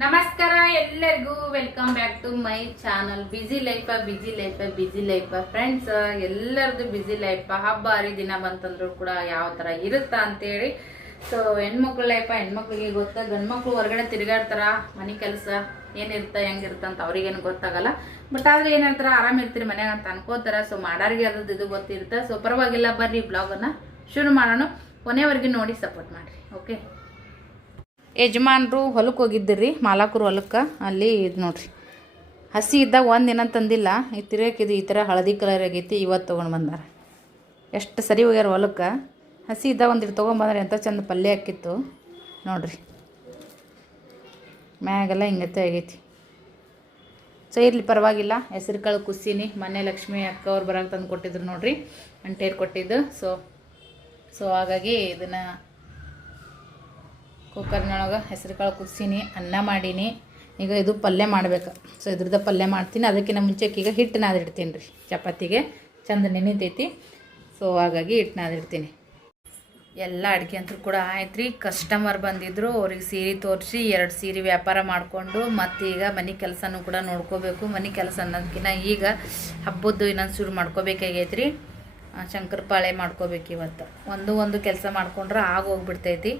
ನಮಸ್ಕಾರ ಎಲ್ಲರಿಗೂ. Welcome back to my channel busy life busy life busy life friends ಎಲ್ಲರದು ಬಿಜಿ ಲೈಫ ಹಬ್ಬ ಹರಿದಿನ ಬಂತಂದ್ರು ಕೂಡ ಯಾವ ತರ ಇರುತ್ತಾ ಅಂತೇಳಿ. ಸೊ ಹೆಣ್ಮಕ್ಳ ಲೈಫ ಹೆಣ್ಮಕ್ಳಿಗೆ ಗೊತ್ತ, ಗಂಡ್ಮಕ್ಳು ಹೊರಗಡೆ ತಿರುಗಾಡ್ತಾರ? ಮನೆ ಕೆಲಸ ಏನಿರ್ತ, ಹೆಂಗಿರ್ತ ಅಂತ ಅವ್ರಿಗೇನು ಗೊತ್ತಾಗಲ್ಲ. ಬಟ್ ಆದ್ರೆ ಏನು ಹೇಳ್ತಾರ? ಆರಾಮ್ ಇರ್ತೀರಿ ಮನ್ಯಾಗ ಅಂತ ಅನ್ಕೋತಾರ. ಸೊ ಮಾಡೋರಿಗೆ ಅದ್ರದ್ದು ಇದು ಗೊತ್ತಿರುತ್ತೆ. ಸೊ ಪರವಾಗಿಲ್ಲ, ಬರ್ರಿ ಬ್ಲಾಗನ್ನು ಶುರು ಮಾಡೋಣ. ಕೊನೆವರೆಗೆ ನೋಡಿ ಸಪೋರ್ಟ್ ಮಾಡಿರಿ. ಓಕೆ ಯಜಮಾನ್ರು ಹೊಲಕ್ಕೆ ಹೋಗಿದ್ದಿರಿ, ಮಾಲಾಕರು ಹೊಲಕ್ಕೆ. ಅಲ್ಲಿ ಇದು ನೋಡ್ರಿ. ಹಸಿ ಇದ್ದಾಗ ಒಂದು ದಿನ ತಂದಿಲ್ಲ. ಈ ತಿರ್ಗಾಕಿದು ಈ ಥರ ಹಳದಿ ಕಲರ್ ಆಗೈತಿ ಇವತ್ತು ತೊಗೊಂಡು ಬಂದಾರ. ಎಷ್ಟು ಸರಿ ಹೋಗ್ಯಾರ ಹೊಲಕ್ಕೆ. ಹಸಿ ಇದ್ದಾಗ ಒಂದಿಟ್ಟು ತೊಗೊಂಬಂದ್ರೆ ಎಂಥ ಚಂದ ಪಲ್ಯ ಹಾಕಿತ್ತು. ನೋಡ್ರಿ. ಮ್ಯಾಗೆಲ್ಲ ಹಿಂಗತ್ತೆ ಆಗೈತಿ. ಸೊ, ಇರಲಿ, ಪರವಾಗಿಲ್ಲ. ಹೆಸರು ಕಾಳು ಕುಸಿನಿ ಮೊನ್ನೆ ಲಕ್ಷ್ಮಿ ಅಕ್ಕ ಅವ್ರು ಬರೋಕೆ ತಂದು ಕೊಟ್ಟಿದ್ರು ನೋಡ್ರಿ. ಅಂಟೇರು ಕೊಟ್ಟಿದ್ದು. ಸೊ ಸೊ, ಹಾಗಾಗಿ ಇದನ್ನು ಕುಕ್ಕರ್ನೊಳಗೆ ಹೆಸರು ಕಾಳು ಕುದಿಸೀನಿ, ಅನ್ನ ಮಾಡೀನಿ. ಈಗ ಇದು ಪಲ್ಯ ಮಾಡ್ಬೇಕು. ಸೊ ಇದ್ರದ್ದು ಪಲ್ಯ ಮಾಡ್ತೀನಿ. ಅದಕ್ಕಿಂತ ಮುಂಚೆಗೆ ಈಗ ಹಿಟ್ಟು ನಾದಿಡ್ತೀನಿ ರೀ. ಚಪಾತಿಗೆ ಚಂದ ನೆನೆತೈತಿ ಸೊ ಹಾಗಾಗಿ ಹಿಟ್ಟು ನಾದಿಡ್ತೀನಿ ಎಲ್ಲ ಅಡುಗೆ ಅಂತೂ ಕೂಡ ಆಯ್ತು ರೀ. ಕಸ್ಟಮರ್ ಬಂದಿದ್ದರು ಅವ್ರಿಗೆ ಸೀರೆ ತೋರಿಸಿ, ಎರಡು ಸೀರೆ ವ್ಯಾಪಾರ ಮಾಡಿಕೊಂಡು ಮತ್ತೀಗ ಮನೆ ಕೆಲಸನೂ ಕೂಡ ನೋಡ್ಕೋಬೇಕು. ಮನೆ ಕೆಲಸ ಅನ್ನೋದಕ್ಕಿಂತ ಈಗ ಹಬ್ಬದ್ದು ಇನ್ನೊಂದು ಶುರು ಮಾಡ್ಕೋಬೇಕಾಗೈತೆ ರೀ. ಶಂಕರಪಾಳೆ ಮಾಡ್ಕೋಬೇಕು ಇವತ್ತು. ಒಂದು ಒಂದು ಕೆಲಸ ಮಾಡ್ಕೊಂಡ್ರೆ ಆಗೋಗ್ಬಿಡ್ತೈತಿ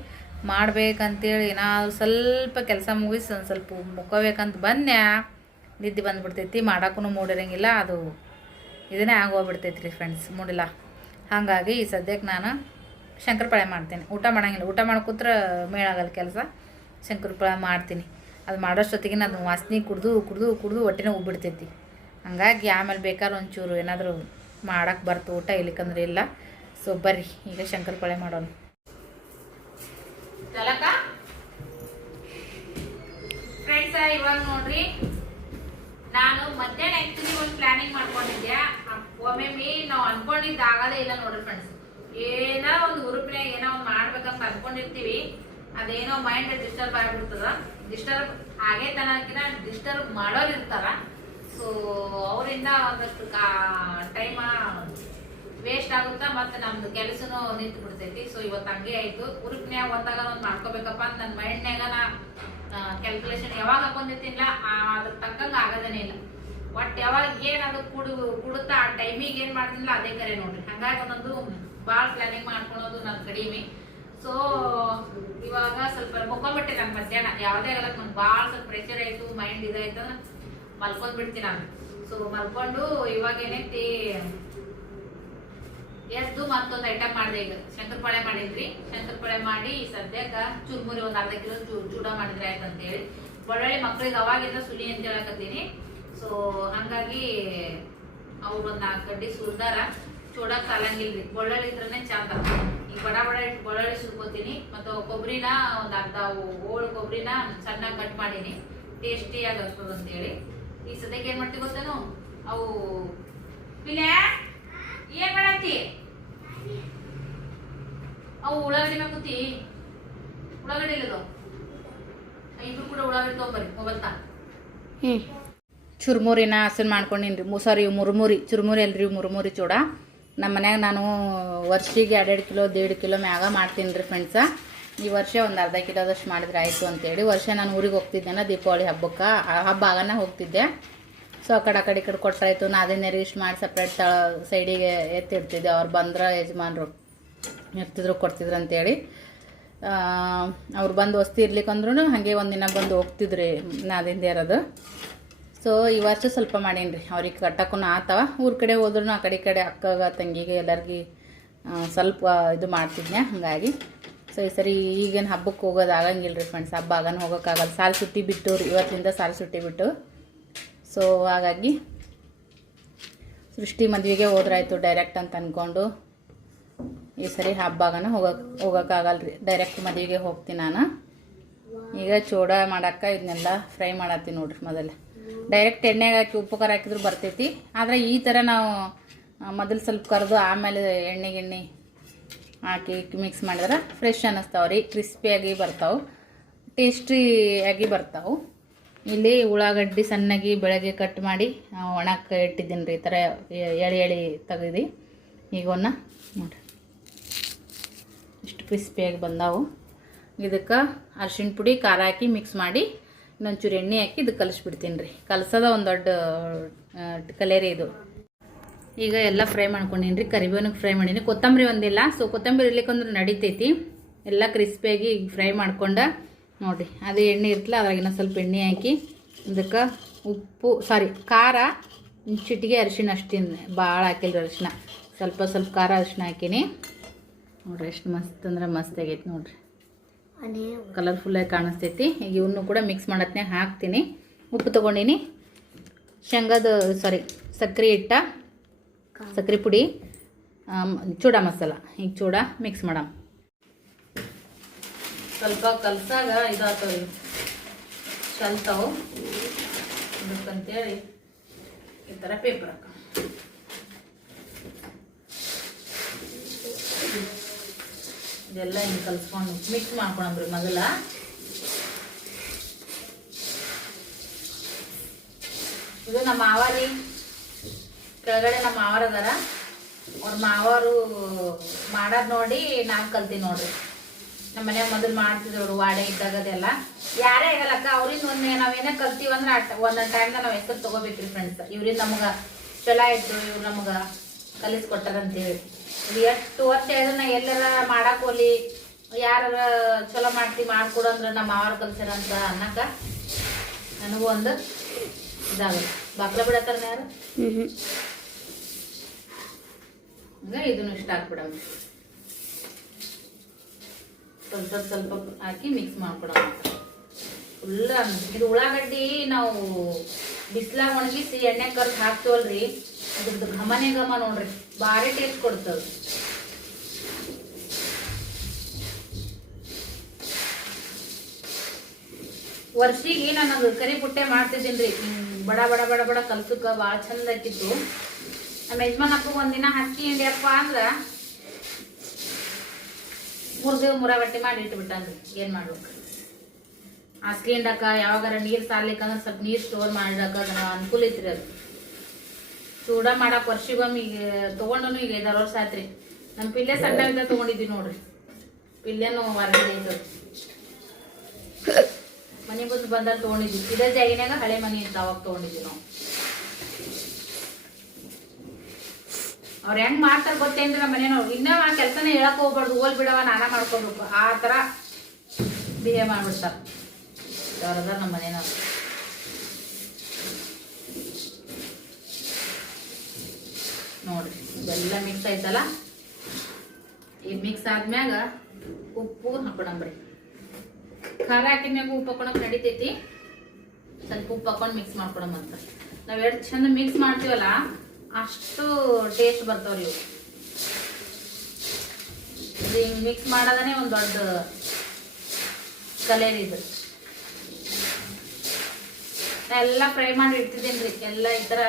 ಮಾಡ್ಬೇಕಂತೇಳಿ ನಾವು ಸ್ವಲ್ಪ ಕೆಲಸ ಮುಗಿಸಿ ಒಂದು ಸ್ವಲ್ಪ ಮುಕ್ಕೋಬೇಕಂತ ಬಂದೆ ನಿದ್ದೆ ಬಂದುಬಿಡ್ತೈತಿ ಮಾಡೋಕ್ಕೂ ಮೂಡಿರಂಗಿಲ್ಲ, ಅದು ಇದನ್ನೇ ಆಗೋಗ್ಬಿಡ್ತೈತಿ ರೀ ಫ್ರೆಂಡ್ಸ್ ಮೂಡಿಲ್ಲ. ಹಾಗಾಗಿ ಈ ಸದ್ಯಕ್ಕೆ ನಾನು ಶಂಕರಪಾಳೆ ಮಾಡ್ತೀನಿ. ಊಟ ಮಾಡೋಂಗಿಲ್ಲ. ಊಟ ಮಾಡಿ ಕೂತ್ರ ಮೇಳಾಗಲ್ಲ ಕೆಲಸ, ಶಂಕರಪಾಳೆ ಮಾಡ್ತೀನಿ. ಅದು ಮಾಡೋಷ್ಟೊತ್ತಿಗೆ ಅದು ವಾಸನೆ ಕುಡ್ದು ಕುಡ್ದು ಕುಡ್ದು ಹೊಟ್ಟೆನೇ ಉಬ್ಬಿಡ್ತೈತಿ ಹಂಗಾಗಿ ಆಮೇಲೆ ಬೇಕಾದ್ರೆ ಒಂಚೂರು ಏನಾದರೂ ಮಾಡಕ್ಕೆ ಬರ್ತು ಊಟ, ಇಲ್ಲಿಕಂದ್ರೆ ಇಲ್ಲ. ಸೊ ಬರ್ರಿ, ಈಗ ಶಂಕರಪಾಳೆ ಮಾಡೋಣ. ಚಲಕ ಫ್ರೆಂಡ್ಸ್ ಇವಾಗ ನೋಡ್ರಿ. ನಾನು ಮಧ್ಯಾಹ್ನ ಆಕ್ಚುಲಿ ಒಂದು ಪ್ಲಾನಿಂಗ್ ಮಾಡ್ಕೊಂಡಿದ್ದೆ ಒಮ್ಮೆ ನಾವು ಅನ್ಕೊಂಡಿದ್ದು ಆಗದೇ ಇಲ್ಲ ನೋಡ್ರಿ ಫ್ರೆಂಡ್ಸ್ ಏನೋ ಒಂದು ಗ್ರೂಪ್ನ ಏನೋ ಒಂದು ಮಾಡ್ಬೇಕಂತ ಅನ್ಕೊಂಡಿರ್ತೀವಿ. ಅದೇನೋ ಮೈಂಡ್ ಡಿಸ್ಟರ್ಬ್ ಆಗ್ಬಿಡ್ತದ. ಡಿಸ್ಟರ್ಬ್ ಹಾಗೆ ತನಕಿನ ಡಿಸ್ಟರ್ಬ್ ಮಾಡೋರು ಇರ್ತಾರ ಸೊ ಅವರಿಂದ ಒಂದಷ್ಟು ಟೈಮ ವೇಸ್ಟ್ ಆಗುತ್ತಾ ಮತ್ತೆ ನಮ್ದು ಕೆಲಸನೂ ನಿಂತು ಬಿಡ್ತೈತಿ ಸೊ ಇವತ್ತು ಹಂಗೆ ಆಯ್ತು. ಉರುಪ್ನ್ಯಾಗ ಒಂದಾಗ ಒಂದು ಮಾಡ್ಕೋಬೇಕಪ್ಪ ಅಂತ ನನ್ನ ಮೈಂಡ್ನ್ಯಾಗ ನಾ ಕ್ಯಾಲ್ಕುಲೇಷನ್ ಯಾವಾಗ ಹಾಕೊಂಡಿರ್ತೀನಿಲ್ಲ ಅದ್ರ ತಕ್ಕಂಗೆ ಆಗೋದೇನೇ ಇಲ್ಲ. ಒಟ್ಟು ಯಾವಾಗ ಏನ್ ಅದು ಕುಡು, ಕುಡುತ್ತಾ ಆ ಟೈಮಿಗೆ ಏನು ಮಾಡ್ತೀನಿಲ್ಲ ಅದೇ ಕರೆ ನೋಡ್ರಿ. ಹಂಗಾಗಿ ಒಂದೊಂದು ಭಾಳ ಪ್ಲಾನಿಂಗ್ ಮಾಡ್ಕೊಳೋದು ನನ್ನ ಕಡಿಮೆ. ಸೊ ಇವಾಗ ಸ್ವಲ್ಪ ಮುಕ್ಕೊಂಬಿಟ್ಟೆ ನಾನು ಮಧ್ಯಾಹ್ನ. ಯಾವುದೇ ಆಗಲ್ಲ ನಂಗೆ ಭಾಳ ಸ್ವಲ್ಪ ಪ್ರೆಷರ್ ಆಯಿತು ಮೈಂಡ್ ಇದಾಯ್ತು ಮಲ್ಕೊಂಡ್ಬಿಡ್ತೀನಿ ನಾನು. ಸೊ ಮಲ್ಕೊಂಡು ಇವಾಗ ಏನೈತಿ ಎದ್ದು ಮತ್ತೊಂದು ಐಟಮ್ ಮಾಡಿದೆ ಈಗ. ಶಂಕರಪಾಳೆ ಮಾಡಿದ್ರಿ. ಶಂಕರಪಾಳೆ ಮಾಡಿ ಸದ್ಯಕ್ಕ ಚುರ್ಮುರಿ ಒಂದ್ ಅರ್ಧ ಕಿಲೋ ಚೂಡ ಮಾಡಿದ್ರೆ ಆಯ್ತು ಅಂತ ಹೇಳಿ ಬಳ್ಳೊಳ್ಳಿ ಮಕ್ಳಿಗೆ ಅವಾಗಿಂದ ಸುಳಿ ಅಂತ ಹೇಳಕತ್ತೀನಿ. ಸೊ ಹಂಗಾಗಿ ಅವ್ರು ಒಂದ್ ನಾಲ್ಕು ಕಡ್ಡಿ ಸುರಿದಾರ. ಚೂಡ ಸಾಲಂಗಿಲ್ರಿ. ಬಳ್ಳೊಳ್ಳಿ ಇದ್ರೇ ಚಂದ. ಈಗ ಬಡ ಬಡ ಇಟ್ಟು ಬಳ್ಳೊಳ್ಳಿ ಸುರ್ಕೋತೀನಿ. ಮತ್ತು ಕೊಬ್ಬರಿನ ಒಂದು ಅರ್ಧ ಓಳು ಕೊಬ್ಬರಿನ ಸಣ್ಣ ಕಟ್ ಮಾಡೀನಿ. ಟೇಸ್ಟಿಯಾಗಿ ಆಗ್ತದ ಅಂತೇಳಿ ಈ ಸದ್ಯಕ್ಕೆ ಏನು ಮಾಡ್ತೀವಿ ಗೊತ್ತೇನು? ಅವು ಪಿಲೆ? ಚುರುಮುರಿನ ಹಸನ್ ಮಾಡ್ಕೊಂಡಿನ್ರಿ. ಮುಸಾರಿ ಮುರುಮುರಿ. ಚುರುಮುರಿ ಅಲ್ರಿ ಮುರುಮುರಿ ಚೂಡ. ನಮ್ಮ ಮನ್ಯಾಗ ನಾನು ವರ್ಷಿಗೆ ಎರಡೆರಡು ಕಿಲೋ, ದೇಡ್ ಕಿಲೋ ಮ್ಯಾಗ ಮಾಡ್ತೀನಿ ರೀ ಫ್ರೆಂಡ್ಸ ಈ ವರ್ಷ ಒಂದು ಅರ್ಧ ಕಿಲೋದಷ್ಟು ಮಾಡಿದ್ರೆ ಆಯಿತು ಅಂತೇಳಿ. ವರ್ಷ ನಾನು ಊರಿಗೆ ಹೋಗ್ತಿದ್ದೆನ, ದೀಪಾವಳಿ ಹಬ್ಬಕ್ಕೆ. ಆ ಹಬ್ಬ ಆಗನ ಹೋಗ್ತಿದ್ದೆ. ಸೊ ಆ ಕಡೆ ಆ ಕಡೆ ಈ ಕಡೆ ಕೊಟ್ರಾಯ್ತು. ನಾ ಅದನ್ನೇ ರೀಸ್ಟ್ ಮಾಡಿ ಸಪ್ರೇಟ್ ತಳ ಸೈಡಿಗೆ ಎತ್ತಿಡ್ತಿದ್ದೆ. ಅವ್ರು ಬಂದ್ರೆ ಯಜಮಾನ್ರು ಎತ್ತಿದ್ರು, ಕೊಡ್ತಿದ್ರು ಅಂತೇಳಿ. ಅವ್ರು ಬಂದು ವಸ್ತಿ ಇರ್ಲಿಕ್ಕಂದ್ರೂ ಹಾಗೆ ಒಂದಿನ ಬಂದು ಹೋಗ್ತಿದ್ರಿ ನಾದಿಂದ ಇರೋದು. ಸೊ ಈ ವರ್ಷ ಸ್ವಲ್ಪ ಮಾಡೀನಿ ರೀ ಅವ್ರಿಗೆ ಕಟ್ಟಕ್ಕೂ ಆತವ. ಊರ ಕಡೆ ಹೋದ್ರೂ ಆ ಕಡೆ, ಈ ಕಡೆ ಅಕ್ಕಗ ತಂಗಿಗೆ ಎಲ್ಲರಿಗೆ ಸ್ವಲ್ಪ ಇದು ಮಾಡ್ತಿದ್ನೆ ಹಾಗಾಗಿ. ಸೊ ಈ ಸರಿ ಈಗೇನು ಹಬ್ಬಕ್ಕೆ ಹೋಗೋದು ಆಗಂಗಿಲ್ಲ ರೀ ಫ್ರೆಂಡ್ಸ್ ಹಬ್ಬ ಆಗನ ಹೋಗೋಕ್ಕಾಗಲ್ಲ ಸಾಲು ಸುಟ್ಟಿ ಬಿಟ್ಟು ಇವತ್ತಿಂದ ಸಾಲು ಸುಟ್ಟಿ ಬಿಟ್ಟು. ಸೊ ಹಾಗಾಗಿ ಸೃಷ್ಟಿ ಮದುವೆಗೆ ಹೋದ್ರಾಯ್ತು ಡೈರೆಕ್ಟ್ ಅಂತ ಅಂದ್ಕೊಂಡು ಈ ಸರಿ ಹಬ್ಬಾಗನ ಹೋಗಕ್ಕೆ ಹೋಗೋಕ್ಕಾಗಲ್ಲ ರೀ ಡೈರೆಕ್ಟ್ ಮದುವೆಗೆ ಹೋಗ್ತೀನಿ ನಾನು. ಈಗ ಚೂಡ ಮಾಡಕ್ಕೆ ಇದನ್ನೆಲ್ಲ ಫ್ರೈ ಮಾಡತ್ತೀನಿ ನೋಡ್ರಿ ಮೊದಲು. ಡೈರೆಕ್ಟ್ ಎಣ್ಣೆಗೆ ಹಾಕಿ ಉಪ್ಪು ಖಾರ ಹಾಕಿದ್ರು ಬರ್ತೈತಿ. ಆದರೆ ಈ ಥರ ನಾವು ಮೊದಲು ಸ್ವಲ್ಪ ಕರೆದು ಆಮೇಲೆ ಎಣ್ಣೆ ಗಿಣ್ಣೆ ಹಾಕಿ ಮಿಕ್ಸ್ ಮಾಡಿದ್ರೆ ಫ್ರೆಶ್ ಅನ್ನಿಸ್ತಾವೆ ರೀ ಕ್ರಿಸ್ಪಿಯಾಗಿ ಬರ್ತಾವೆ. ಟೇಸ್ಟಿಯಾಗಿ ಬರ್ತಾವೆ. ಇಲ್ಲಿ ಉಳ್ಳಾಗಡ್ಡಿ ಸಣ್ಣಗೆ ಬೆಳಗ್ಗೆ ಕಟ್ ಮಾಡಿ ಒಣಕ್ಕೆ ಇಟ್ಟಿದ್ದೀನಿ ರೀ ಈ ಥರ ಎಳೆ ಎಳೆ ತೆಗೆದು ಈಗ ಒನ್ನ ನೋಡಿರಿ. ಇಷ್ಟು ಕ್ರಿಸ್ಪಿಯಾಗಿ ಬಂದಾವು. ಇದಕ್ಕೆ ಅರ್ಶಿಣ ಪುಡಿ, ಖಾರ ಹಾಕಿ ಮಿಕ್ಸ್ ಮಾಡಿ ಇನ್ನೊಂಚೂರು ಎಣ್ಣೆ ಹಾಕಿ ಇದು ಕಲಿಸ್ಬಿಡ್ತೀನಿ ರೀ ಕಲಸೋದ ಒಂದು ದೊಡ್ಡ ಕಲೇರಿ ಇದು. ಈಗ ಎಲ್ಲ ಫ್ರೈ ಮಾಡ್ಕೊಂಡೀನಿ ರೀ ಕರಿಬೇವನಿಗೆ ಫ್ರೈ ಮಾಡೀನಿ. ಕೊತ್ತಂಬರಿ ಒಂದಿಲ್ಲ. ಸೊ ಕೊತ್ತಂಬರಿ ಇರ್ಲಿಕ್ಕಂದ್ರೆ ನಡಿತೈತಿ. ಎಲ್ಲ ಕ್ರಿಸ್ಪಿಯಾಗಿ ಫ್ರೈ ಮಾಡ್ಕೊಂಡು ನೋಡಿರಿ ಅದು ಎಣ್ಣೆ ಇರ್ತಲ್ಲ ಅದ್ರಾಗಿನ ಸ್ವಲ್ಪ ಎಣ್ಣೆ ಹಾಕಿ ಅದಕ್ಕೆ ಉಪ್ಪು ಸಾರಿ ಖಾರ, ಚಿಟಿಗೆ ಅರಿಶಿಣ ಅಷ್ಟಿನ ಭಾಳ ಹಾಕಿಲ್ರಿ ಅರಿಶಿಣ. ಸ್ವಲ್ಪ ಸ್ವಲ್ಪ ಖಾರ ಅರಿಶಿಣ ಹಾಕೀನಿ. ನೋಡ್ರಿ ಎಷ್ಟು ಮಸ್ತ್ ಅಂದ್ರೆ ಮಸ್ತ್ ಆಗೈತೆ ನೋಡ್ರಿ. ಕಲರ್ಫುಲ್ಲಾಗಿ ಕಾಣಿಸ್ತೈತಿ. ಈಗ ಇವನ್ನೂ ಕೂಡ ಮಿಕ್ಸ್ ಮಾಡತ್ನಾಗ ಹಾಕ್ತೀನಿ. ಉಪ್ಪು ತೊಗೊಂಡಿನಿ. ಶೇಂಗಾದ ಸಾರಿ ಸಕ್ಕರೆ ಇಟ್ಟ ಸಕ್ಕರೆ ಪುಡಿ ಚೂಡ ಮಸಾಲ. ಈಗ ಚೂಡ ಮಿಕ್ಸ್ ಮಾಡಮ್. ಸ್ವಲ್ಪ ಕಲ್ಸಾಗ ಇದಾಗ್ತವೆ ಚಲ್ತಾವು ಅದಕ್ಕಂತೇಳಿ ಈ ಥರ ಪೇಪರ್ ಹಾಕ. ಇದೆಲ್ಲ ಹಿಂಗೆ ಕಲ್ಸ್ಕೊಂಡು ಮಿಕ್ಸ್ ಮಾಡ್ಕೊಂಡ್ರಿ ಮೊದಲ. ಇದು ನಮ್ಮ ಮಾವಾರಿ ಕೆಳಗಡೆ ನಮ್ಮ ಮಾವಾರ ಅದಾರ. ಅವ್ರ ಮಾವಾರು ಮಾಡೋದು ನೋಡಿ ನಾವು ಕಲ್ತೀವಿ ನೋಡ್ರಿ. ನಮ್ಮ ಮನ್ಯಾಗ ಮೊದಲು ಮಾಡ್ತಿದ್ರು ವಾಡೆ ಇದ್ದಾಗ ಅದೆಲ್ಲ. ಯಾರೇ ಆಗಲ್ಲಕ್ಕ ಅವ್ರಿಂದ ಒಂದು ನಾವೇನೇ ಕಲ್ತೀವಿ ಅಂದ್ರೆ ಅಟ್ ಒಂದೊಂದು ಟೈಮ್ದಾಗ ನಾವು ಹೆಸರು ತೊಗೋಬೇಕ್ರಿ ಫ್ರೆಂಡ್ಸ್ ಇವ್ರಿಂದ ನಮ್ಗೆ ಚಲೋ ಇತ್ತು ಇವ್ರು ನಮ್ಗೆ ಕಲಿಸ್ಕೊಟ್ಟಾರಂತೇಳಿ ಎಷ್ಟು ವರ್ಷ ಹೇಳಿದ್ರೆ ನಾ ಎಲ್ಲರ ಮಾಡಕ್ ಹೋಲಿ ಯಾರ ಚಲೋ ಮಾಡ್ತಿ ಮಾಡ್ಕೊಡು ಅಂದ್ರೆ ನಮ್ಮ ಮಾವಾರ ಕಲ್ಸರ ಅಂತ ಅನ್ನಕ ನನಗೂ ಒಂದು ಇದಾಗಲ್ಲ. ಬಾಗ್ಲ ಬಿಡತ್ತಾರ ಯಾರು? ಇದನ್ನು ಇಷ್ಟ ಹಾಕ್ಬಿಡಮ್ಮ ಸ್ವಲ್ಪ ಸ್ವಲ್ಪ ಸ್ವಲ್ಪ ಹಾಕಿ ಮಿಕ್ಸ್ ಮಾಡ್ಕೊಡೋಣ. ಫುಲ್ ಇದು ಉಳ್ಳಾಗಡ್ಡಿ ನಾವು ಬಿಸ್ಲಾಗ ಒಣಗಿಸಿ ಎಣ್ಣೆ ಕರ್ದು ಹಾಕ್ತೇವಲ್ರಿ, ಅದ್ರದ್ದು ಘಮನೆ ಘಮ ನೋಡ್ರಿ ಭಾರಿ ಟೇಸ್ಟ್ ಕೊಡ್ತದ ವರ್ಷಿಗೆ ನಾನು ಅದು ಕರಿ ಪುಟ್ಟೆ ಮಾಡ್ತಿದ್ದೀನಿ ರೀ ಬಡ ಬಡ ಬಡ ಬಡ ಕಲ್ಸಕ್ಕೆ ಭಾಳ ಚಂದ ಆಕಿತ್ತು. ನಮ್ಮ ಯಜಮಾನಪ್ಪ ಒಂದಿನ ಹಾಕಿ ಹಿಂಡಿಯಪ್ಪ ಅಂದ್ರ ಮೂರ್ ಮುರಾವಟ್ಟಿ ಮಾಡಿ ಇಟ್ಬಿಟ್ಟನ್ರಿ ಏನ್ ಮಾಡ್ಬೇಕು? ಆ ಸ್ಕ್ರೀನ್ದಾಗ ಯಾವಾಗಾರ ನೀರು ಸಾರ್ಲಿಕ್ಕಂದ್ರೆ ಸ್ವಲ್ಪ ನೀರು ಸ್ಟೋರ್ ಅದನ್ನ ಅನುಕೂಲ ಐತ್ರಿ ಅದು. ಚೂಡ ಮಾಡಕ್ ವರ್ಷಿಗೊಮ್ಮೆ ಈಗ ತಗೊಂಡನು ಈಗ ಐದಾರು ವರ್ಷ ಆತ್ರಿ. ನಮ್ಮ ಪಿಲ್ಲೆ ಸಣ್ಣ ತೊಗೊಂಡಿದ್ವಿ ತಗೊಂಡಿದ್ವಿ ನೋಡ್ರಿ. ಪಿಲ್ಲೆನು ಹೊರಗಡೆ ಇದ್ದು ಮನೆ ಬಂದು ಬಂದಾಗ ತೊಗೊಂಡಿದ್ವಿ. ಇದೇ ಜಾಗಿನಾಗ ಹಳೆ ಮನೆ ಇತ್ತು ಅವಾಗ ತೊಗೊಂಡಿದ್ವಿ ನಾವು. ಅವ್ರ ಹೆಂಗ್ ಮಾಡ್ತಾರೆ ಗೊತ್ತೇನ್ರಿ ನಮ್ಮ ಮನೇನವ್ರು ಇನ್ನೂ ಆ ಕೆಲಸನ ಹೇಳಕ್ ಹೋಗ್ಬಾರ್ದು. ಓಲ್ ಬಿಡವ, ನಾನ ಮಾಡ್ಕೊಬೇಕು. ಆ ತರ ಬಿಹೇವ್ ಮಾಡ್ಬಿಡ್ತಾರ. ನಮ್ಮ ಮನೇನವ್ರು ನೋಡ್ರಿ, ಇದೆಲ್ಲ ಮಿಕ್ಸ್ ಆಯ್ತಲ್ಲ? ಈ ಮಿಕ್ಸ್ ಆದ್ಮ್ಯಾಗ ಉಪ್ಪು ಹಾಕೊಳಂಬ್ರಿ ಖಾರ ಹಾಕಿದ್ಮ್ಯಾಗ ಉಪ್ಪು ಹಾಕೊಳಕ್ ನಡಿತೈತಿ. ಸ್ವಲ್ಪ ಉಪ್ಪು ಹಾಕೊಂಡು ಮಿಕ್ಸ್ ಮಾಡ್ಕೊಳಮಂತ ನಾವ್ ಎಷ್ಟು ಚಂದ ಮಿಕ್ಸ್ ಮಾಡ್ತೀವಲ್ಲ? ಅಷ್ಟು ಟೇಸ್ಟ್ ಬರ್ತಾವ್ರಿ ಇವು. ಇದು ಹಿಂಗ್ ಮಿಕ್ಸ್ ಮಾಡೋದನೇ ಒಂದು ದೊಡ್ಡ ಕಲೆ ರೀ ಇದು ಎಲ್ಲ ಫ್ರೈ ಮಾಡಿ ಇಡ್ತಿದ್ದೀನಿ ರೀ, ಎಲ್ಲ ಈ ಥರ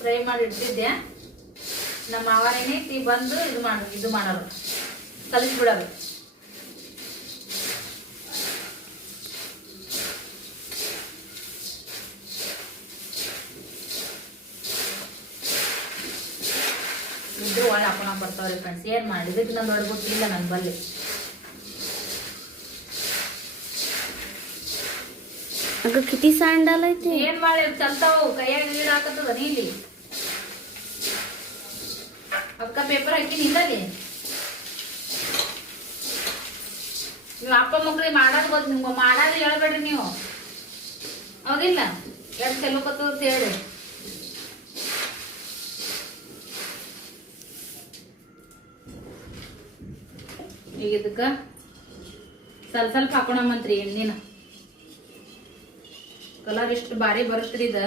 ಫ್ರೈ ಮಾಡಿ ಇಡ್ತಿದ್ದೆ. ನಮ್ಮ ಮಾವನೇನೈತಿ ಬಂದು ಇದು ಮಾಡ, ಇದು ಮಾಡೋರು. ಕಲಿಸ್ಬಿಡೋರು ಇದ್ರು ಒಳ್ಳೆ ಆಗಲ್ಲ ಫ್ರೆಂಡ್ಸ್ ಏನು ಮಾಡಿ ಇದಕ್ಕೆ ನಾನು ನೋಡ್ಬಿಟ್ಟಿಲ್ಲ ನನ್ನ ಬಲ್ಲಿ. ಆಗ ಕಿತಿ ಸ್ಯಾಂಡಲ್ ಐತಿ. ಏನು ಮಾಡಿ? ಚಲ್ತಾವು. ಕೈಯಾಗ ನೀರು ಹಾಕತ್ತದ ನೀಲಿ ಅಕ್ಕ ಪೇಪರ್ ಹಾಕಿ ನಿಲ್ಲಲಿ ನೀವು ಅಪ್ಪ ಮಕ್ಳಿಗೆ ಮಾಡೋದು ಗೊತ್ತು ನಿಮ್ಗೆ. ಮಾಡೋದು ಹೇಳ್ಬೇಡ್ರಿ ನೀವು. ಹೌದಿಲ್ಲ? ಎರಡು ಕೆಲವು ಗೊತ್ತದ ಹೇಳಿ. ಈಗ ಇದಕ್ಕ ಸ್ವಲ್ಪ ಸ್ವಲ್ಪ ಹಾಕೋಣಮಂತ್ರಿ ಎಣ್ಣಿನ. ಕಲರ್ ಎಷ್ಟು ಬಾರಿ ಬರುತ್ತ್ರಿ ಇದು.